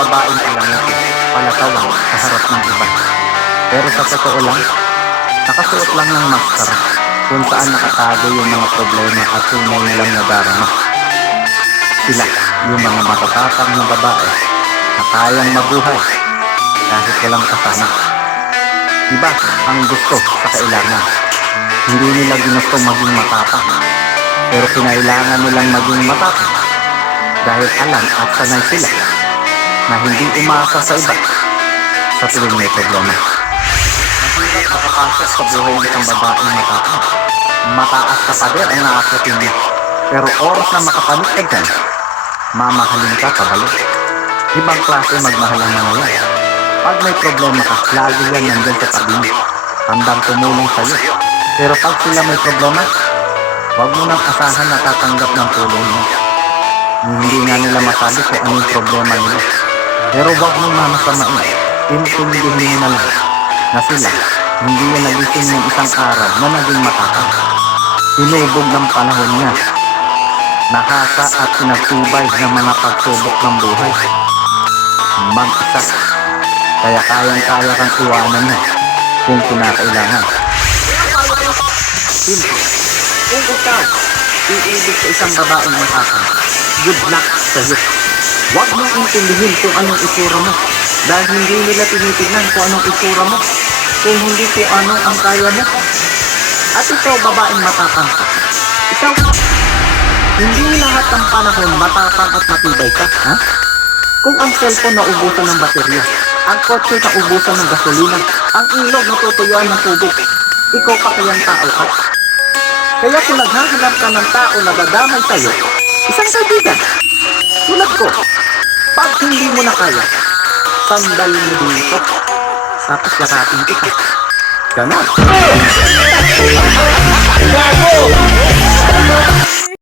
babaeng palangiti, palatawa sa harap ng iba. Pero sa totoo lang, nakasuot lang ng maskara kung saan nakatago yung mga problema at tunay nilang nadarama. Sila yung mga matatapang na babae na kayang mabuhay kahit walang kasama. Iba ang gusto sa kailangan. Hindi nila ginusto maging matapang, pero kinailangan nilang maging matapang dahil alam at sanay sila na hindi umasa sa iba sa tuwing may problema. Mahirap makapasok sa buhay ng isang babaeng matapang. Mataas na pader ang naakyatin niya, pero oras na makapanik ka dyan, mamahalin ka pabalik. Ibang klase magmahal ang mga yan. Pag may problema ka, lagi yan nandyan sa tabi mo, handang tumulong sa'yo. Pero pag sila may problema, huwag mo nang asahan na tatanggap ng tulong mo. Hindi nga nila masabi kung anong problema nila. Pero huwag mong mamasamain. Intindihin mo na lang na sila hindi yan nagising ng isang araw na naging matapang. Hinubog ng panahon niya, nahasa at pinagtubay ng mga pagsubok ng buhay. Mag-isa, kaya kayang-kaya kang iwanan mo kung kinakailangan. Simple, kung ikaw iibig sa isang babaeng matapang, good luck sa'yo. Huwag mong intindihin kung anong itsura mo, dahil hindi nila tinitignan kung anong itsura mo, kung hindi kung ano ang kaya mo. At ikaw, babaeng matapang ka, ikaw, hindi lahat ng panahon matapang at matibay ka, ha? Kung ang cellphone naubusan ng baterya, ang kotse naubusan ng gasolina, ang ilog natutuyuan ng tubig, ikaw pa kayang tao ka? Kaya kung naghahanap ka ng tao na dadamay sa'yo, isang kaibigan, tulad ko, pag hindi mo na kaya, sandal mo dito, tapos yakapin kita. Ganon.